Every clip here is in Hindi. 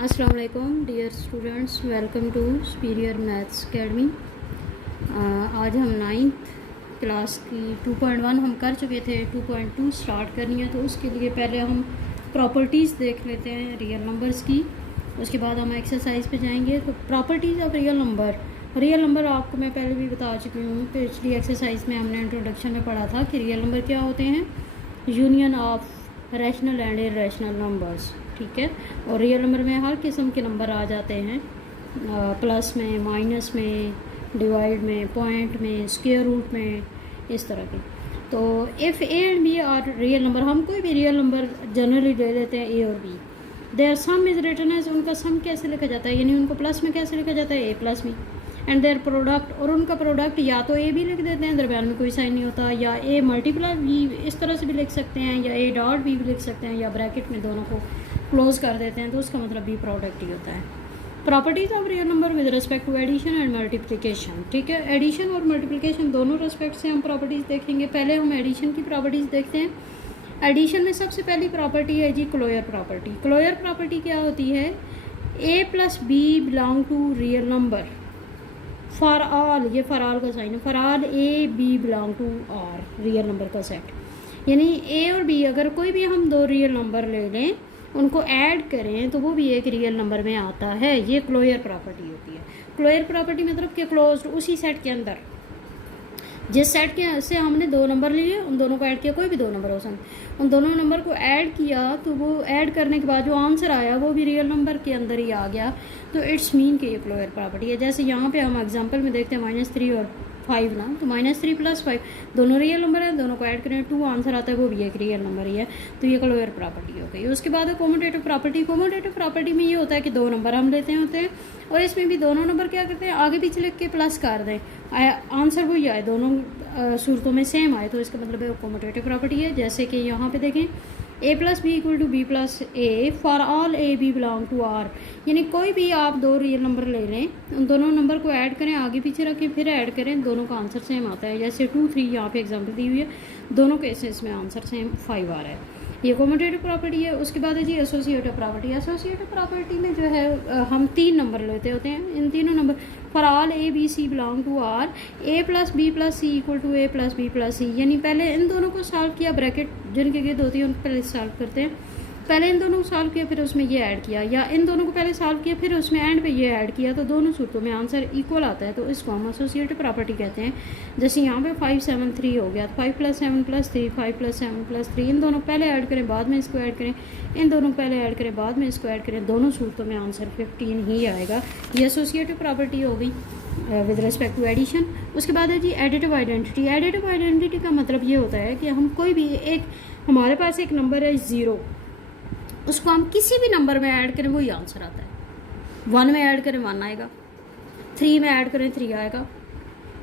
अस्सलाम वालेकुम dear students, welcome to superior maths academy. आज हम नाइन्थ क्लास की 2.1 हम कर चुके थे। 2.2 स्टार्ट करनी है, तो उसके लिए पहले हम प्रॉपर्टीज़ देख लेते हैं रियल नंबर्स की। उसके बाद हम एक्सरसाइज पे जाएंगे। तो प्रॉपर्टीज़ ऑफ रियल नंबर आपको मैं पहले भी बता चुकी हूँ। पिछली एक्सरसाइज में हमने इंट्रोडक्शन में पढ़ा था कि रियल नंबर क्या होते हैं, union of rational and irrational numbers. ठीक है, और रियल नंबर में हर किस्म के नंबर आ जाते हैं, प्लस में, माइनस में, डिवाइड में, पॉइंट में, स्क्वायर रूट में, इस तरह के। तो if a and b are real number, हम कोई भी रियल नंबर जनरली ले लेते हैं ए और b. There sum is written as, उनका सम कैसे लिखा जाता है, यानी उनको प्लस में कैसे लिखा जाता है, A plus B. And their product, और उनका प्रोडक्ट या तो ए भी लिख देते हैं, दरम्यान में कोई साइन नहीं होता, या ए मल्टीप्लाई बी इस तरह से भी लिख सकते हैं, या ए डॉट बी भी लिख सकते हैं, या ब्रैकेट में दोनों को क्लोज कर देते हैं, तो उसका मतलब बी प्रोडक्ट ही होता है। Properties of real number with respect to addition and multiplication. ठीक है, एडिशन और मल्टीप्लिकेशन दोनों रिस्पेक्ट से हम प्रॉपर्टीज़ देखेंगे। पहले हम एडिशन की प्रॉपर्टीज़ देखते हैं। एडिशन में सबसे पहली प्रॉपर्टी है जी क्लोयर प्रॉपर्टी। क्लोयर प्रॉपर्टी क्या होती है, A plus B belong to real number for all, ये फॉर ऑल का साइन है, for all A B belong to R, real number का सेट। यानी ए और बी अगर कोई भी हम दो रियल नंबर ले लें, उनको ऐड करें, तो वो भी एक रियल नंबर में आता है। ये क्लोयर प्रॉपर्टी होती है। क्लोयर प्रॉपर्टी मतलब कि क्लोज्ड, उसी सेट के अंदर, जिस सेट के से हमने दो नंबर लिए, उन दोनों को ऐड किया, कोई भी दो नंबर हो सकते, उन दोनों नंबर को ऐड किया, तो वो ऐड करने के बाद जो आंसर आया वो भी रियल नंबर के अंदर ही आ गया। तो इट्स मीन कि ये क्लोयर प्रॉपर्टी है। जैसे यहाँ पे हम एग्जांपल में देखते हैं -3 और 5 ना, तो -3 + 5 दोनों रियल नंबर है, दोनों को ऐड करें 2 आंसर आता है, वो भी एक रियल नंबर ही है। तो ये क्लोयर प्रॉपर्टी हो गई। उसके बाद कोमोटेटिव प्रॉपर्टी। कोमोटेटिव प्रॉपर्टी में ये होता है कि दो नंबर हम लेते होते हैं, और इसमें भी दोनों नंबर क्या करते हैं, आगे पीछे लिख के प्लस कर दें, आंसर वही आए, दोनों सूरतों में सेम आए, तो इसका मतलब है कोमोटेटिव प्रॉपर्टी है। जैसे कि यहाँ पे देखें, a + b = b + a for all a b belong to r, यानी कोई भी आप दो रियल नंबर ले लें, उन दोनों नंबर को ऐड करें, आगे पीछे रखें, फिर ऐड करें, दोनों का आंसर सेम आता है। जैसे 2 3 यहाँ पे एग्जांपल दी हुई है, दोनों केसेस में आंसर सेम 5 आ रहा है। ये कोमोटेटिव प्रॉपर्टी है। उसके बाद है जी एसोसिएटिव प्रॉपर्टी। एसोसिएटिव प्रॉपर्टी में जो है हम 3 नंबर लेते होते हैं, इन तीनों number for all A b c belong to r, a + b + c = a + b + c, यानी पहले इन दोनों को सॉल्व किया, ब्रैकेट जिनके गिर्द होती है उनको पहले सॉल्व करते हैं, पहले इन दोनों को सॉल्व किया, फिर उसमें ये ऐड किया, या इन दोनों को पहले सॉल्व किया, फिर उसमें एंड पे ये ऐड किया, तो दोनों सूरतों में आंसर इक्वल आता है, तो इसको हम एसोसिएटिव प्रॉपर्टी कहते हैं। जैसे यहाँ पे 5 7 3 हो गया, 5 + 7 + 3, 5 + 7 + 3, इन दोनों पहले ऐड करें, बाद में इसको ऐड करें, इन दोनों पहले ऐड करें, बाद में इसको ऐड करें, दोनों सूरतों में आंसर 15 ही आएगा। ये एसोसिएटिव प्रॉपर्टी हो गई विद रिस्पेक्ट टू एडिशन। उसके बाद है जी एडिटिव आइडेंटिटी। एडिटिव आइडेंटिटी का मतलब ये होता है कि हम कोई भी एक, हमारे पास एक नंबर है 0, उसको हम किसी भी नंबर में ऐड करें वही आंसर आता है। 1 में ऐड करें 1 आएगा, 3 में ऐड करें 3 आएगा,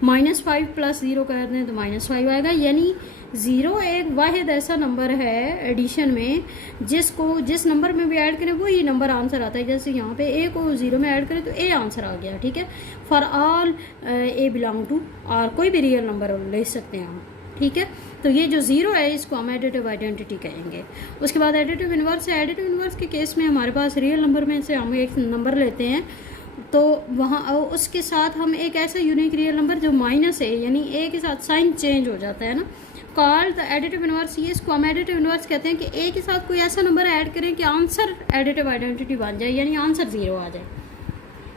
-5 + 0 कर दें तो -5 आएगा। यानी 0 एक वाहिद ऐसा नंबर है एडिशन में, जिस नंबर में भी ऐड करें वही नंबर आंसर आता है। जैसे यहाँ पे a को 0 में ऐड करें तो a आंसर आ गया। ठीक है, for all a belong to r, कोई भी रियल नंबर ले सकते हैं हम। ठीक है, तो ये जो 0 है इसको हम एडिटिव आइडेंटिटी कहेंगे। उसके बाद एडिटिव इन्वर्स है। एडिटिव इन्वर्स के केस में हमारे पास रियल नंबर में से हम एक नंबर लेते हैं, तो वहाँ उसके साथ हम एक ऐसा यूनिक रियल नंबर जो माइनस है, यानी ए के साथ साइन चेंज हो जाता है ना, कॉल्ड द एडिटिव इन्वर्स। ये इसको हम एडिटिव इन्वर्स कहते हैं कि ए के साथ कोई ऐसा नंबर ऐड करें कि आंसर एडिटिव आइडेंटिटी बन जाए, यानी आंसर 0 आ जाए।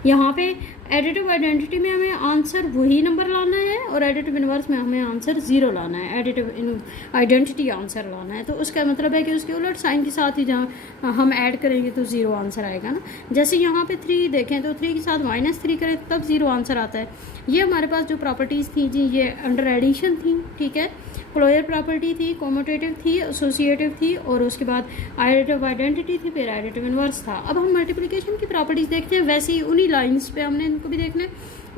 यहाँ पे एडिटिव आइडेंटिटी में हमें आंसर वही नंबर लाना है, और एडिटिव इन्वर्स में हमें आंसर 0 लाना है, एडिटिव आइडेंटिटी आंसर लाना है। तो उसका मतलब है कि उसके उलट साइन के साथ ही जहाँ हम ऐड करेंगे तो 0 आंसर आएगा ना। जैसे यहाँ पे 3 देखें तो 3 के साथ -3 करें तब 0 आंसर आता है। ये हमारे पास जो प्रॉपर्टीज़ थी जी, ये अंडर एडिशन थी। ठीक है, क्लोयर प्रॉपर्टी थी, कोमोटेटिव थी, एसोसिएटिव थी, और उसके बाद एडिटिव आइडेंटिटी थी, फिर एडिटिव इन्वर्स था। अब हम मल्टीप्लिकेशन की प्रॉपर्टीज़ देखते हैं। वैसे ही उन्हीं लाइन्स पे हमने इनको भी देखना है,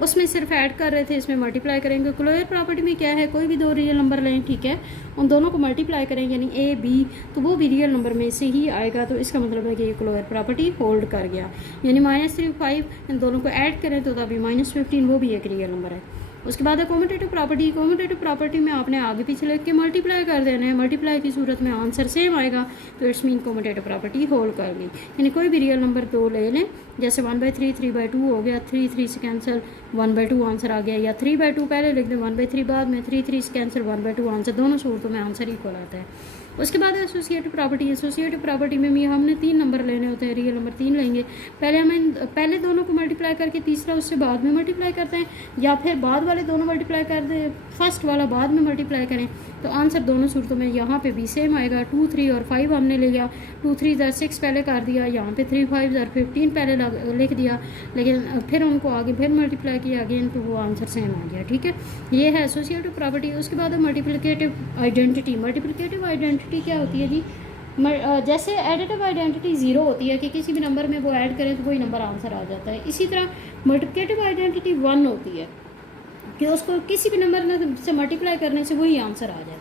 उसमें सिर्फ ऐड कर रहे थे, इसमें मल्टीप्लाई करेंगे। क्लोयर प्रॉपर्टी में क्या है, कोई भी दो रियल नंबर लें, ठीक है, उन दोनों को मल्टीप्लाई करेंगे, यानी a b, तो वो भी रियल नंबर में से ही आएगा। तो इसका मतलब है कि ये क्लोयर प्रॉपर्टी होल्ड कर गया। यानी -3 5 इन दोनों को ऐड करें तो तभी -15, वो भी एक रियल नंबर है। उसके बाद है कॉम्यूटेटिव प्रॉपर्टी। कॉम्यूटेटिव प्रॉपर्टी में आपने आगे पीछे लिख के मल्टीप्लाई कर देना है, मल्टीप्लाई की सूरत में आंसर सेम आएगा, तो it's mean commutative property hold कर गई। यानी कोई भी रियल नंबर 2 ले लें, जैसे 1/3 3/2 हो गया, 3 से कैंसिल 1/2 आंसर आ गया, या 3/2 पहले लिख दें 1/3 बाद में, 3 से कैंसिल 1/2 आंसर, दोनों सूरतों में आंसर इक्वल आता है। उसके बाद एसोसिएटिव प्रॉपर्टी। एसोसिएटिव प्रॉपर्टी में भी हमने 3 नंबर लेने होते हैं, रियल नंबर 3 लेंगे, पहले दोनों को मल्टीप्लाई करके तीसरा उससे बाद में मल्टीप्लाई करते हैं, या फिर बाद वाले दोनों मल्टीप्लाई कर दें, फर्स्ट वाला बाद में मल्टीप्लाई करें, तो आंसर दोनों सूरतों में यहाँ पे भी सेम आएगा। 2 3 और 5 हमने ले लिया, 2 3 ज़र 6 पहले कर दिया, यहाँ पे 3 5 ज़र 15 पहले लिख दिया, लेकिन फिर उनको आगे फिर मल्टीप्लाई किया अगेन, तो वो आंसर सेम आ गया। ठीक है, ये है एसोसिएटिव प्रॉपर्टी। उसके बाद मल्टीप्लिकेटिव आइडेंटिटी। मल्टीप्लिकेटिव आइडेंटिटी क्या होती है जी? जैसे एडिटिव आइडेंटिटी 0 होती है कि किसी भी नंबर में वो ऐड करें तो वही नंबर आंसर आ जाता है, इसी तरह मल्टीप्लिकेटिव आइडेंटिटी 1 होती है कि उसको किसी भी नंबर से मल्टीप्लाई करने से वही आंसर आ जाए।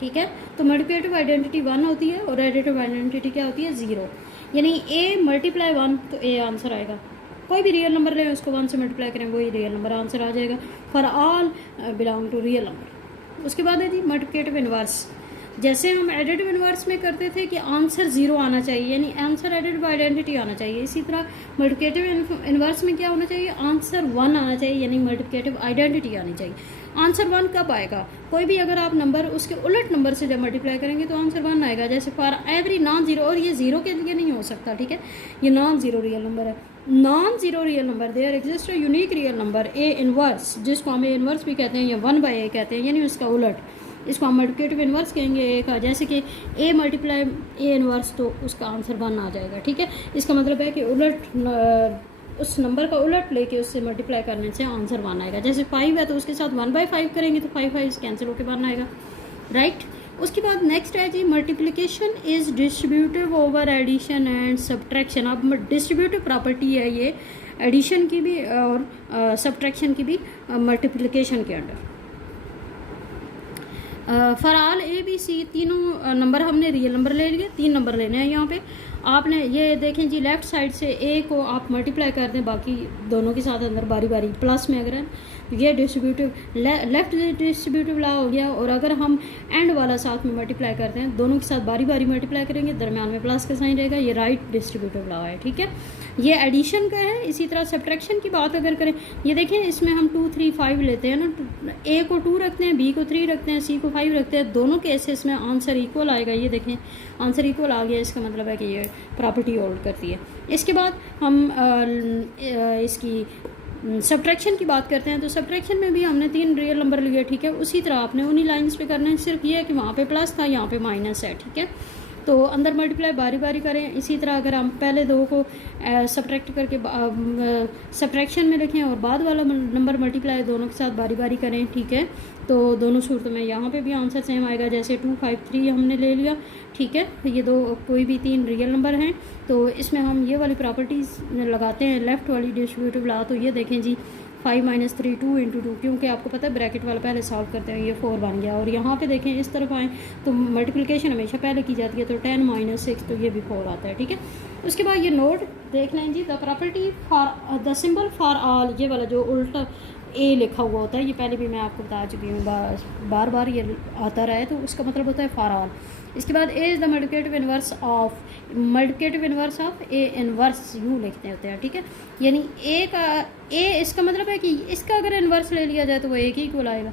ठीक है, तो मल्टीप्लिकेटिव आइडेंटिटी 1 होती है और एडिटिव आइडेंटिटी क्या होती है? 0। यानी a मल्टीप्लाई 1 तो a आंसर आएगा, कोई भी रियल नंबर लें उसको 1 से मल्टीप्लाई करें वही रियल नंबर आंसर आ जाएगा, for all belong to real number. उसके बाद है जी मल्टीप्लिकेटिव इनवर्स। जैसे हम एडिटिव इनवर्स में करते थे कि आंसर 0 आना चाहिए, यानी आंसर एडिटिव आइडेंटिटी आना चाहिए, इसी तरह मल्टीप्लिकेटिव इनवर्स में क्या होना चाहिए? आंसर 1 आना चाहिए, यानी मल्टीप्लिकेटिव आइडेंटिटी आनी चाहिए। आंसर 1 कब आएगा? कोई भी अगर आप नंबर उसके उलट नंबर से जब मल्टीप्लाई करेंगे तो आंसर 1 आएगा। जैसे फॉर एवरी नॉन जीरो, और ये 0 के लिए नहीं हो सकता, ठीक है, ये नॉन जीरो रियल नंबर है। Non zero real number there exist a unique real number a inverse, जिसको हम ए इनवर्स भी कहते हैं या 1/a कहते हैं, यानी उसका उलट, इसको हम मल्टीप्लिकेटिव इनवर्स कहेंगे ए का। जैसे कि ए मल्टीप्लाई ए इनवर्स तो उसका आंसर 1 आ जाएगा। ठीक है, इसका मतलब है कि उलट उस नंबर का उलट लेके उससे मल्टीप्लाई करने से आंसर 1 आएगा। जैसे 5 है तो उसके साथ 1/5 करेंगे तो 5 कैंसिल होकर 1 आएगा, राइट। उसके बाद नेक्स्ट है जी multiplication is distributive over addition and subtraction. अब डिस्ट्रीब्यूटिव प्रॉपर्टी है ये एडिशन की भी और सब्ट्रैक्शन की भी मल्टीप्लिकेशन के under. For all A b c, तीनों नंबर हमने रियल नंबर ले लिए, 3 नंबर लेने हैं यहाँ पे। आपने ये देखें जी लेफ़्ट साइड से ए को आप मल्टीप्लाई कर दें बाकी दोनों के साथ अंदर बारी बारी प्लस में, अगर ये डिस्ट्रीब्यूटिव लेफ़्ट डिस्ट्रीब्यूटिव लॉ हो गया। और अगर हम एंड वाला साथ में मल्टीप्लाई करते हैं, दोनों के साथ बारी बारी मल्टीप्लाई करेंगे, दरम्यान में प्लस का साइन रहेगा, ये राइट डिस्ट्रीब्यूटिव लॉ है। ठीक है, ये एडिशन का है। इसी तरह सब्ट्रैक्शन की बात अगर करें, ये देखें इसमें हम 2 3 5 लेते हैं ना, ए को 2 रखते हैं, बी को 3 रखते हैं, सी को 5 रखते हैं, दोनों केसेस में आंसर इक्वल आएगा। ये देखें आंसर इक्वल आ गया, इसका मतलब है कि ये प्रॉपर्टी होल्ड करती है। इसके बाद हम इसकी सब्ट्रैक्शन की बात करते हैं, तो सब्ट्रैक्शन में भी हमने 3 रियल नंबर लिए। ठीक है, उसी तरह आपने उन्हीं लाइंस पे करना है, सिर्फ ये है कि वहाँ पे प्लस था, यहाँ पे माइनस है। ठीक है, तो अंदर मल्टीप्लाई बारी बारी करें। इसी तरह अगर हम पहले 2 को सब्ट्रैक्ट करके सब्ट्रैक्शन में लिखें और बाद वाला नंबर मल्टीप्लाई दोनों के साथ बारी बारी करें, ठीक है, तो दोनों सूरतों में यहाँ पे भी आंसर सेम आएगा। जैसे 2 5 3 हमने ले लिया, ठीक है, ये कोई भी 3 रियल नंबर हैं, तो इसमें हम ये वाली प्रॉपर्टीज़ लगाते हैं, लेफ़्ट वाली डिस्ट्रीब्यूटिव लॉ। तो ये देखें जी 5 - 3 2 × 2, क्योंकि आपको पता है ब्रैकेट वाला पहले सॉल्व करते हैं, ये 4 बन गया। और यहाँ पे देखें इस तरफ आएँ तो मल्टीप्लिकेशन हमेशा पहले की जाती है, तो 10 - 6 तो ये भी 4 आता है। ठीक है, उसके बाद ये नोट देख लें जी, the property for the symbol for all, ये वाला जो उल्टा ए लिखा हुआ होता है, ये पहले भी मैं आपको बता चुकी हूँ, बार बार ये आता रहा है, तो उसका मतलब होता है फॉर ऑल। इसके बाद A is the multiplicative inverse of, multiplicative inverse of A inverse यूँ लिखते होते हैं। ठीक है, यानी ए का ए, इसका मतलब है कि इसका अगर इनवर्स ले लिया जाए तो वो ए की इक्वल आएगा,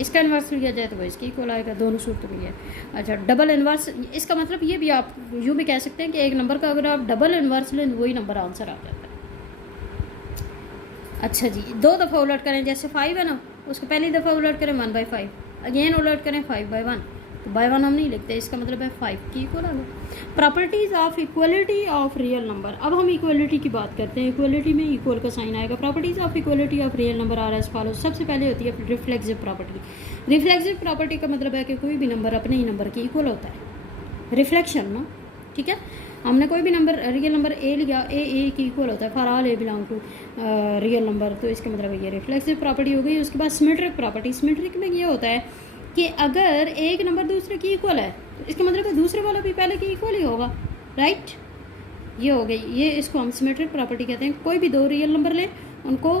इसका इनवर्स लिया जाए तो वो इसकी इक्वल आएगा, दोनों सूरत में है। अच्छा, डबल इनवर्स, इसका मतलब ये भी आप यूँ भी कह सकते हैं कि एक नंबर का अगर आप डबल इनवर्स लें वही नंबर आंसर आ जाता है। अच्छा जी, 2 दफ़ा उलट करें, जैसे 5 है ना, उसको पहली दफ़ा उलट करें 1/5, अगेन उलट करें 5/1, तो बाय 1 हम नहीं लिखते, इसका मतलब है 5 की इक्वल आ गया। Properties of equality of real number. अब हम इक्वलिटी की बात करते हैं, इक्वलिटी में इक्वल का साइन आएगा। Properties of equality of real number are as follow. सबसे पहले होती है रिफ्लेक्सिव प्रॉपर्टी। रिफ्लेक्सिव प्रॉपर्टी का मतलब है कि कोई भी नंबर अपने ही नंबर की इक्वल होता है, रिफ्लेक्शन ना। ठीक है, हमने कोई भी नंबर रियल नंबर ए लिया, ए की इक्वल होता है, for all a belong to real number, तो इसका मतलब ये रिफ्लेक्सिव प्रॉपर्टी हो गई। उसके बाद सिमेट्रिक प्रॉपर्टी। सिमेट्रिक में ये होता है कि अगर एक नंबर दूसरे की इक्वल है तो इसका मतलब है दूसरे वाला भी पहले की इक्वल ही होगा, राइट। ये हो गई, ये इसको हम सिमेट्रिक प्रॉपर्टी कहते हैं। कोई भी 2 रियल नंबर लें उनको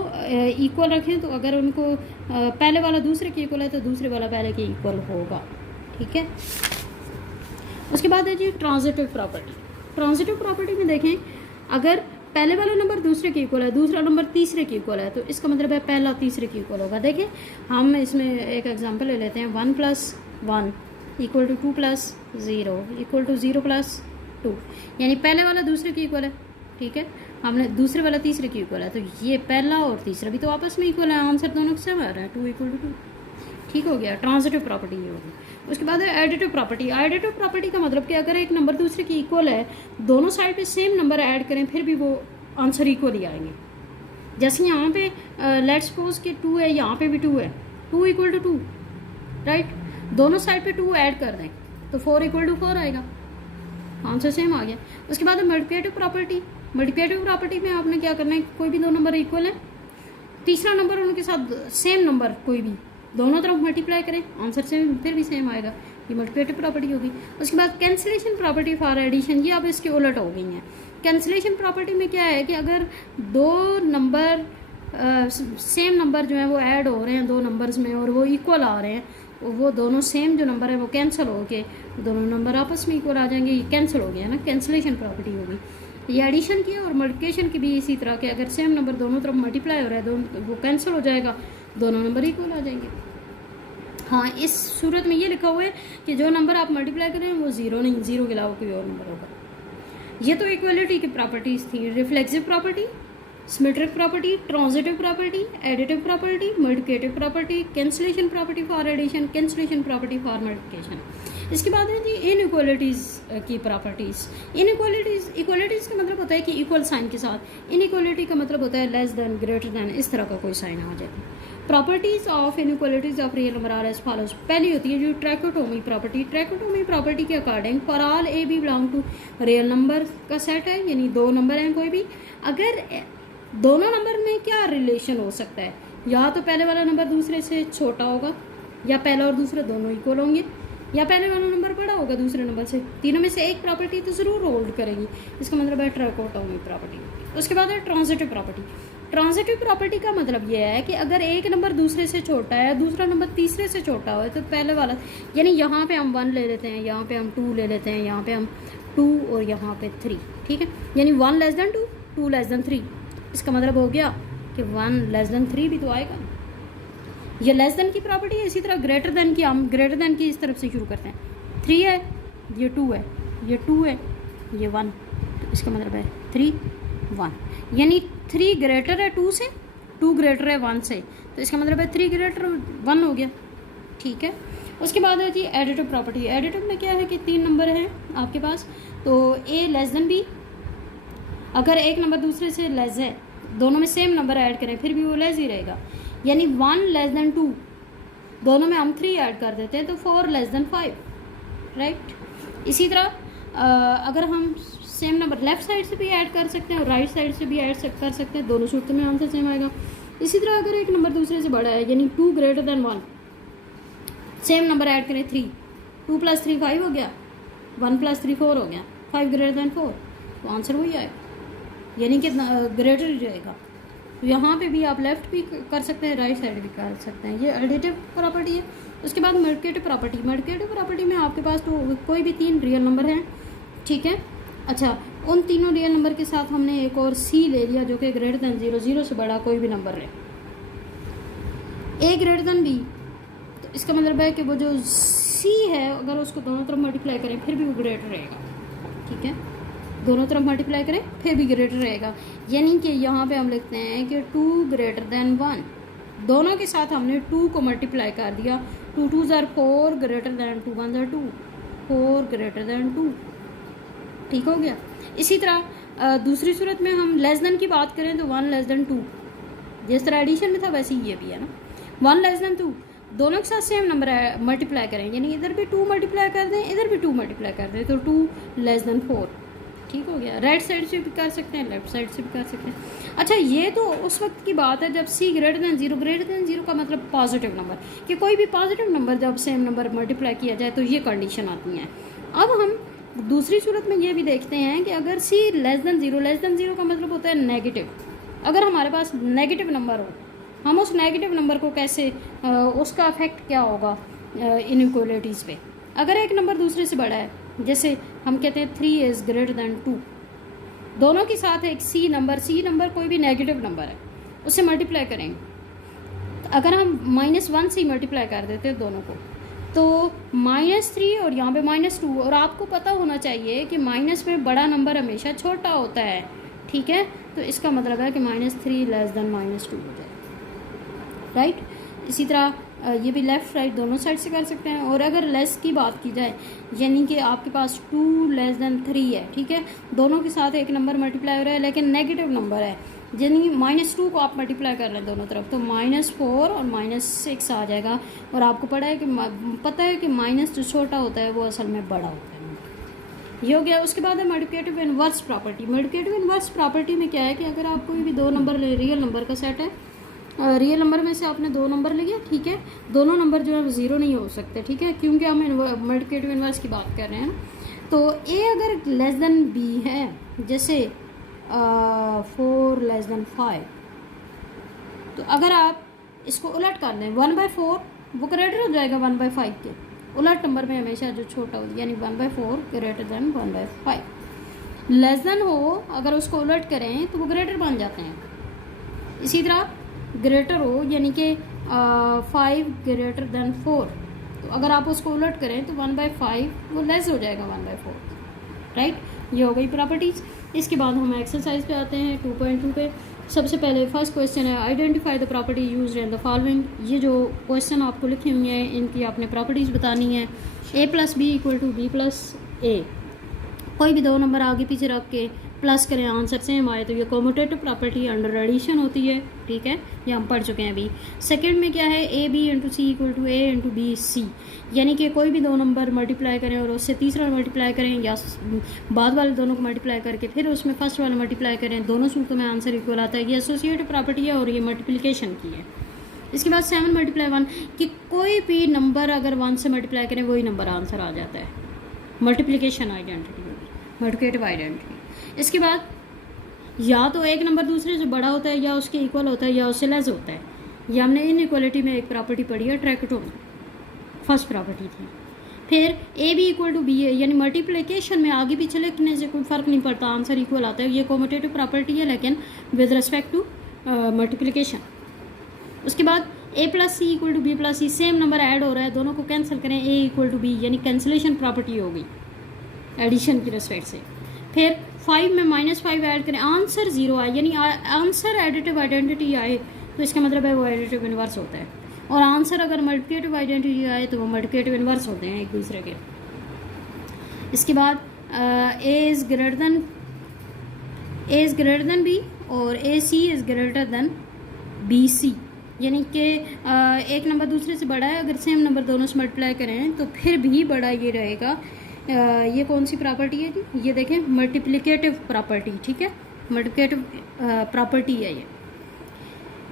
इक्वल रखें, तो अगर उनको पहले वाला दूसरे के इक्वल है तो दूसरे वाला पहले के इक्वल होगा, ठीक है। उसके बाद है जी ट्रांजिटिव प्रॉपर्टी। ट्रांजिटिव प्रॉपर्टी में देखें, अगर पहले वाला नंबर दूसरे के इक्वल है, दूसरा नंबर तीसरे के इक्वल है, तो इसका मतलब है पहला तीसरे के इक्वल होगा। देखें हम इसमें एक एग्जांपल ले लेते हैं, 1 + 1 = 2 + 0 = 0 + 2, यानी पहले वाला दूसरे के इक्वल है, ठीक है। हमने दूसरे वाला तीसरे के इक्वल है, तो ये पहला और तीसरा भी तो आपस में इक्वल है, आंसर दोनों के सेम आ रहा है, 2 = 2, ठीक हो गया। ट्रांजिटिव प्रॉपर्टी ये होगी। उसके बाद है एडिटिव प्रॉपर्टी। एडिटिव प्रॉपर्टी का मतलब कि अगर एक नंबर दूसरे की इक्वल है, दोनों साइड पे सेम नंबर ऐड करें फिर भी वो आंसर इक्वल ही आएंगे। जैसे यहाँ पे लेट्स सपोज कि 2 है, यहाँ पे भी 2 है, 2 = 2, राइट। दोनों साइड पे 2 ऐड कर दें तो 4 = 4 आएगा, आंसर सेम आ गया। उसके बाद है मल्टीप्लिकेटिव प्रॉपर्टी। मल्टीप्लिकेटिव प्रॉपर्टी में आपने क्या करना है, कोई भी दो नंबर इक्वल है, तीसरा नंबर उनके साथ सेम नंबर कोई भी दोनों तरफ मल्टीप्लाई करें, आंसर सेम फिर भी सेम आएगा, ये मल्टीप्लिकेटिव प्रॉपर्टी होगी। उसके बाद कैंसिलेशन प्रॉपर्टी फॉर एडिशन, ये अब इसके उलट हो गई हैं। कैंसिलेशन प्रॉपर्टी में क्या है कि अगर दो नंबर सेम नंबर जो है वो ऐड हो रहे हैं दो नंबर्स में और वो इक्वल आ रहे हैं, वो दोनों सेम जो नंबर है वो कैंसिल हो के दोनों नंबर आपस में इक्वल आ जाएंगे, ये कैंसिल हो गया ना, कैंसिलेशन प्रॉपर्टी होगी। ये एडिशन की और मल्टीप्लिकेशन की भी इसी तरह के, अगर सेम नंबर दोनों तरफ मल्टीप्लाई हो रहा है दोनों वो कैंसिल हो जाएगा, दोनों नंबर इक्वल आ जाएंगे। हाँ, इस सूरत में ये लिखा हुआ है कि जो नंबर आप मल्टीप्लाई करें वो ज़ीरो नहीं, ज़ीरो के अलावा कोई और नंबर होगा। ये तो इक्वलिटी की प्रॉपर्टीज़ थी। Reflexive property, symmetric property, transitive property, additive property, multiplicative property, cancellation property for addition, cancellation property for multiplication. इसके बाद है जी इनइक्वालिटीज़ की प्रॉपर्टीज़। इक्वालिटीज़ का मतलब होता है कि इक्वल साइन के साथ, इनइक्वालिटी का मतलब होता है लेस देन, ग्रेटर देन, इस तरह का कोई साइन आ जाए। Properties of inequalities of real number are as follows. पहली होती है जो ट्रैकोटोमी प्रॉपर्टी। ट्रैकोटोमी प्रॉपर्टी के according for all A B belong to real number का सेट है, यानी दो नंबर हैं कोई भी, अगर दोनों नंबर में क्या रिलेशन हो सकता है, या तो पहले वाला नंबर दूसरे से छोटा होगा, या पहला और दूसरा दोनों इक्वल होंगे, या पहले वाला नंबर बड़ा होगा दूसरे नंबर से, तीनों में से एक प्रॉपर्टी तो ज़रूर होल्ड करेगी, इसका मतलब है ट्रैकोटोमी प्रॉपर्टी। उसके बाद है ट्रांजिटिव प्रॉपर्टी। ट्रांजिटिव प्रॉपर्टी का मतलब यह है कि अगर एक नंबर दूसरे से छोटा है, दूसरा नंबर तीसरे से छोटा हो, तो पहले वाला, यानी यहाँ पे हम 1 ले लेते हैं, यहाँ पे हम 2 ले लेते हैं, यहाँ पे हम 2 और यहाँ पे 3, ठीक है, यानी 1 <2, 2 <3। इसका मतलब हो गया कि 1 <3 भी तो आएगा। ये लेस देन की प्रॉपर्टी है। इसी तरह ग्रेटर देन की, हम ग्रेटर देन की इस तरफ से शुरू करते हैं, 3 है, ये 2 है, ये 2 है, ये 1, तो इसका मतलब है 3 1, यानी 3 ग्रेटर है 2 से, 2 ग्रेटर है 1 से, तो इसका मतलब है 3 ग्रेटर 1 हो गया, ठीक है। उसके बाद है जी एडिटिव प्रॉपर्टी। एडिटिव में क्या है कि 3 नंबर हैं आपके पास, तो ए लेस देन बी, अगर एक नंबर दूसरे से लेस है, दोनों में सेम नंबर ऐड करें फिर भी वो लेस ही रहेगा, यानी 1 < 2, दोनों में हम 3 ऐड कर देते हैं तो 4 < 5, राइट। इसी तरह अगर हम सेम नंबर लेफ्ट साइड से भी ऐड कर सकते हैं और राइट साइड से भी ऐड कर सकते हैं, दोनों सूरतों में आंसर सेम आएगा। इसी तरह अगर एक नंबर दूसरे से बड़ा है, यानी 2 > 1, सेम नंबर ऐड करें 3, 2 + 3 5 हो गया, 1 + 3 4 हो गया, 5 > 4, तो आंसर वही आएगा, यानी कि ग्रेटर ही रहेगा। तो यहाँ पे भी आप लेफ़्ट भी कर सकते हैं, राइट साइड भी कर सकते हैं, ये एडिटिव प्रॉपर्टी है। उसके बाद मल्टीप्लिकेटिव प्रॉपर्टी। मल्टीप्लिकेटिव प्रॉपर्टी में आपके पास तो कोई भी 3 रियल नंबर हैं, ठीक है। अच्छा, उन तीनों रियल नंबर के साथ हमने एक और सी ले लिया जो कि ग्रेटर देन 0, 0 से बड़ा कोई भी नंबर है, ए ग्रेटर देन बी, तो इसका मतलब है कि वो जो सी है अगर उसको दोनों तरफ मल्टीप्लाई करें फिर भी वो ग्रेटर रहेगा, ठीक है, दोनों तरफ मल्टीप्लाई करें फिर भी ग्रेटर रहेगा, यानी कि यहाँ पे हम लिखते हैं कि 2 > 1, दोनों के साथ हमने 2 को मल्टीप्लाई कर दिया, 2 2 = 4 ग्रेटर देन 2 1 = 2, 4 ग्रेटर देन 2, ठीक हो गया। इसी तरह दूसरी सूरत में हम लेस देन की बात करें तो 1 < 2, जिस तरह एडिशन में था वैसे ही ये भी है ना, 1 < 2, दोनों के साथ सेम नंबर मल्टीप्लाई करें, यानी इधर भी 2 मल्टीप्लाई कर दें, इधर भी 2 मल्टीप्लाई कर दें, तो 2 < 4, ठीक हो गया। राइट साइड से भी कर सकते हैं, लेफ्ट साइड से भी कर सकते हैं। अच्छा, ये तो उस वक्त की बात है जब सी ग्रेटर देन 0 का मतलब पॉजिटिव नंबर, कि कोई भी पॉजिटिव नंबर जब सेम नंबर मल्टीप्लाई किया जाए तो ये कंडीशन आती है। अब हम दूसरी सूरत में ये भी देखते हैं कि अगर सी < 0 का मतलब होता है नेगेटिव, अगर हमारे पास नेगेटिव नंबर हो, हम उस नेगेटिव नंबर को कैसे उसका अफेक्ट क्या होगा इनइक्वालिटीज़ पे। अगर एक नंबर दूसरे से बड़ा है, जैसे हम कहते हैं 3 इज़ ग्रेटर दैन 2, दोनों के साथ एक सी नंबर कोई भी नेगेटिव नंबर है, उससे मल्टीप्लाई करेंगे। तो अगर हम -1 से मल्टीप्लाई कर देते हैं दोनों को, तो -3 और यहाँ पे -2, और आपको पता होना चाहिए कि माइनस में बड़ा नंबर हमेशा छोटा होता है, ठीक है। तो इसका मतलब है कि -3 लेस दैन -2 हो जाए, राइट। इसी तरह ये भी लेफ़्ट राइट दोनों साइड से कर सकते हैं। और अगर लेस की बात की जाए, यानी कि आपके पास 2 लेस दैन 3 है, ठीक है, दोनों के साथ एक नंबर मल्टीप्लाई हो रहा है लेकिन नेगेटिव नंबर है, यानी -2 को आप मल्टीप्लाई कर रहे हैं दोनों तरफ, तो -4 और -6 आ जाएगा। और आपको पता है कि माइनस जो छोटा होता है वो असल में बड़ा होता है। ये हो गया। उसके बाद है multiplicative inverse property. Multiplicative inverse property में क्या है कि अगर आप कोई भी दो नंबर रियल नंबर का सेट है, रियल नंबर में से आपने 2 नंबर लिए, ठीक है, दोनों नंबर जो है वो 0 नहीं हो सकते, ठीक है, क्योंकि हम मल्टीप्लिकेटिव इनवर्स की बात कर रहे हैं। तो ए अगर लेस देन बी है, जैसे 4 लेस देन 5, तो अगर आप इसको उलट कर दें 1/4, वो ग्रेटर हो जाएगा 1/5 के। उलट नंबर में हमेशा जो छोटा होता है, यानी 1/4 ग्रेटर देन 1/5। लेस देन हो, अगर उसको उलट करें तो वो ग्रेटर बन जाते हैं। इसी तरह ग्रेटर हो, यानी कि 5 ग्रेटर देन 4, तो अगर आप उसको उलट करें तो 1/5 वो लेस हो जाएगा 1/4, राइट। ये हो गई प्रॉपर्टीज़। इसके बाद हम एक्सरसाइज पे आते हैं 2.2 पे। सबसे पहले फर्स्ट क्वेश्चन है identify the property used in the following. ये जो क्वेश्चन आपको लिखे हुए हैं इनकी आपने प्रॉपर्टीज़ बतानी है। a + b = b + a। कोई भी दो नंबर आगे पीछे रख के प्लस करें, आंसर सेम आए तो ये कॉम्यूटेटिव प्रॉपर्टी अंडर एडिशन होती है, ठीक है, ये हम पढ़ चुके हैं अभी। सेकंड में क्या है, AB × C = A × B C, यानी कि कोई भी दो नंबर मल्टीप्लाई करें और उससे तीसरा मल्टीप्लाई करें, या बाद वाले दोनों को मल्टीप्लाई करके फिर उसमें फर्स्ट वाला मल्टीप्लाई करें, दोनों सूरतों में आंसर इक्वल आता है। ये एसोसिएटिव प्रॉपर्टी है और ये मल्टीप्लिकेशन की है। इसके बाद 7 × 1 कि कोई भी नंबर अगर 1 से मल्टीप्लाई करें वही नंबर आंसर आ जाता है। मल्टीप्लिकेशन आइडेंटिटी होगी, मल्टीप्लिकेटिव आइडेंटिटी। इसके बाद या तो एक नंबर दूसरे से बड़ा होता है, या उसके इक्वल होता है, या उससे लेस होता है। ये हमने इनइक्वालिटी में एक प्रॉपर्टी पढ़ी है, ट्रैकेटोन, फर्स्ट प्रॉपर्टी थी। फिर AB = B है, यानी मल्टीप्लिकेशन में आगे पीछे लिखने से कोई फ़र्क नहीं पड़ता, आंसर इक्वल आता है। ये कॉम्यूटेटिव प्रॉपर्टी है लेकिन विद रिस्पेक्ट टू मल्टीप्लिकेशन। उसके बाद A + C = B + C, same number add हो रहा है, दोनों को कैंसिल करें, A = B, यानी कैंसिलेशन प्रॉपर्टी हो गई एडिशन की रिस्पेक्ट से। फिर 5 में -5 ऐड करें, आंसर 0 आए, यानी आंसर एडिटिव आइडेंटिटी आए तो इसका मतलब है वो एडिटिव इनवर्स होता है। और आंसर अगर मल्टीप्लिकेटिव आइडेंटिटी आए तो वो मल्टीप्लिकेटिव इनवर्स होते हैं एक दूसरे के। इसके बाद A is greater than B और AC is greater than BC, यानी कि एक नंबर दूसरे से बड़ा है, अगर सेम नंबर दोनों से मल्टीप्लाई करें तो फिर भी बड़ा ये रहेगा। ये कौन सी प्रॉपर्टी है जी, ये देखें, मल्टीप्लिकेटिव प्रॉपर्टी, ठीक है, मल्टीप्लिकेटिव प्रॉपर्टी है ये।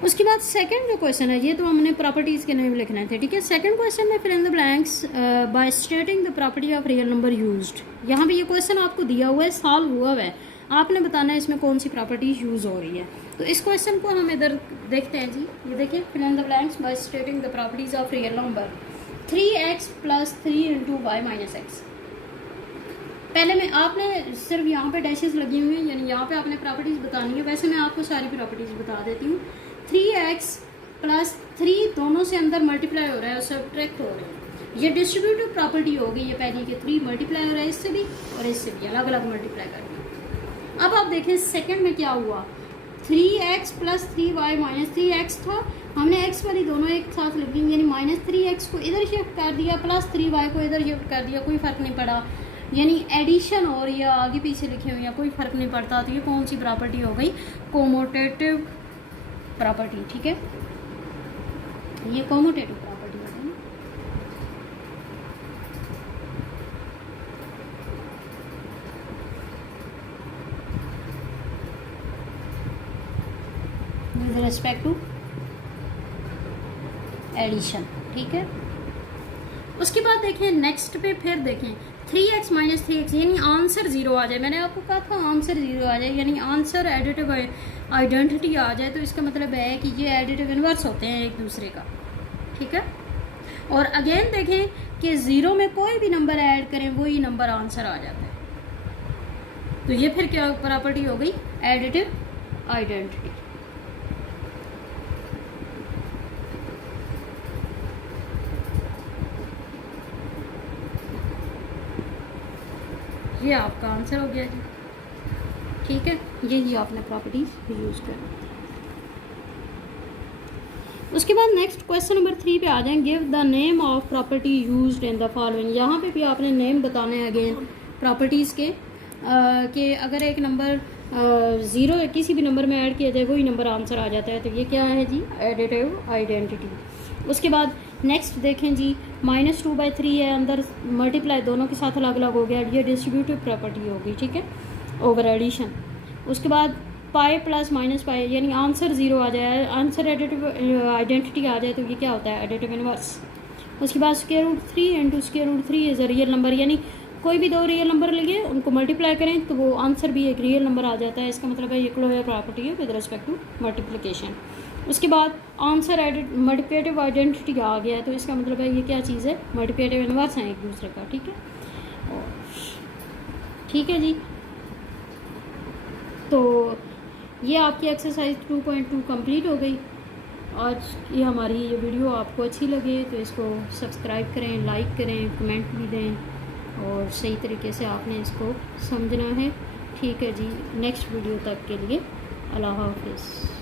उसके बाद सेकंड जो क्वेश्चन है, ये तो हमने प्रॉपर्टीज़ के नेम लिखने थे, ठीक है। सेकंड क्वेश्चन में fill in the blanks by stating the property of real number used. यहाँ पे ये क्वेश्चन आपको दिया हुआ है, सॉल्व हुआ है, आपने बताना है इसमें कौन सी प्रॉपर्टी यूज़ हो रही है। तो इस क्वेश्चन को हम इधर देखते हैं जी, ये देखिए, fill in the blanks by stating the properties of real number 3x + 3 × y - x। पहले में आपने सिर्फ यहाँ पे डैशेस लगी हुई हैं, यानी यहाँ पे आपने प्रॉपर्टीज़ बतानी है। वैसे मैं आपको सारी प्रॉपर्टीज़ बता देती हूँ। 3x + 3 दोनों से अंदर मल्टीप्लाई हो रहा है और सब्ट्रैक्ट हो रहा है, ये डिस्ट्रीब्यूटिव प्रॉपर्टी होगी। ये पहली कि 3 मल्टीप्लाई हो रहा है इससे भी और इससे भी, अलग अलग मल्टीप्लाई करके। अब आप देखें सेकंड में क्या हुआ, 3x + 3y - 3x था, हमने x वाली दोनों एक साथ लिख दी, यानी -3x को इधर शिफ्ट कर दिया, +3y को इधर शिफ्ट कर दिया, कोई फ़र्क नहीं पड़ा, यानी एडिशन और या आगे पीछे लिखे हुए हैं, कोई फ़र्क नहीं पड़ता। तो ये कौन सी प्रॉपर्टी हो गई, कॉम्यूटेटिव प्रॉपर्टी, ठीक है, ये कॉम्यूटेटिव प्रॉपर्टी हो गई। विद रिस्पेक्ट टू एडिशन, ठीक है। उसके बाद देखें नेक्स्ट पे, फिर देखें 3x माइनस 3x यानी आंसर ज़ीरो आ जाए। मैंने आपको कहा था आंसर ज़ीरो आ जाए, यानी आंसर एडिटिव आइडेंटिटी आ जाए, तो इसका मतलब है कि ये एडिटिव इन्वर्स होते हैं एक दूसरे का, ठीक है। और अगेन देखें कि ज़ीरो में कोई भी नंबर ऐड करें वही नंबर आंसर आ जाता है, तो ये फिर क्या प्रॉपर्टी हो गई, एडिटिव आइडेंटिटी। ये आपका आंसर हो गया जी, ठीक है। यही आपने प्रॉपर्टीज यूज़ करना। उसके बाद नेक्स्ट क्वेश्चन नंबर 3 पे आ जाएं। Give the name of property used in the following. यहाँ पे भी आपने नेम बताने हैं अगेन प्रॉपर्टीज़ के, कि अगर एक नंबर ज़ीरो किसी भी नंबर में ऐड किया जाए वही नंबर आंसर आ जाता है, तो ये क्या है जी, एडिटिव आइडेंटिटी। उसके बाद नेक्स्ट देखें जी, -2/3 है, अंदर मल्टीप्लाई दोनों के साथ अलग अलग हो गया, ये डिस्ट्रीब्यूटिव प्रॉपर्टी होगी, ठीक है, ओवर एडिशन। उसके बाद पाई प्लस माइनस पाई यानी आंसर ज़ीरो आ जाए, आंसर एडिटिव आइडेंटिटी आ जाए, तो ये क्या होता है, एडिटिव इनवर्स। उसके बाद √3 into √3 is a real number, यानी कोई भी दो रियल नंबर लिए उनको मल्टीप्लाई करें तो वो आंसर भी एक रियल नंबर आ जाता है। इसका मतलब है ये क्लोजर प्रॉपर्टी है विद रिस्पेक्ट टू मल्टीप्लिकेशन। उसके बाद आंसर मल्टीप्लिकेटिव आइडेंटिटी आ गया है, तो इसका मतलब है ये क्या चीज़ है, मल्टीप्लिकेटिव इनवर्स हैं एक दूसरे का, ठीक है। और ठीक है जी, तो ये आपकी एक्सरसाइज 2.2 कंप्लीट हो गई। आज ये हमारी ये वीडियो आपको अच्छी लगे तो इसको सब्सक्राइब करें, लाइक करें, कमेंट भी दें, और सही तरीके से आपने इसको समझना है, ठीक है जी। नेक्स्ट वीडियो तक के लिए अल्लाह हाफ़िज़।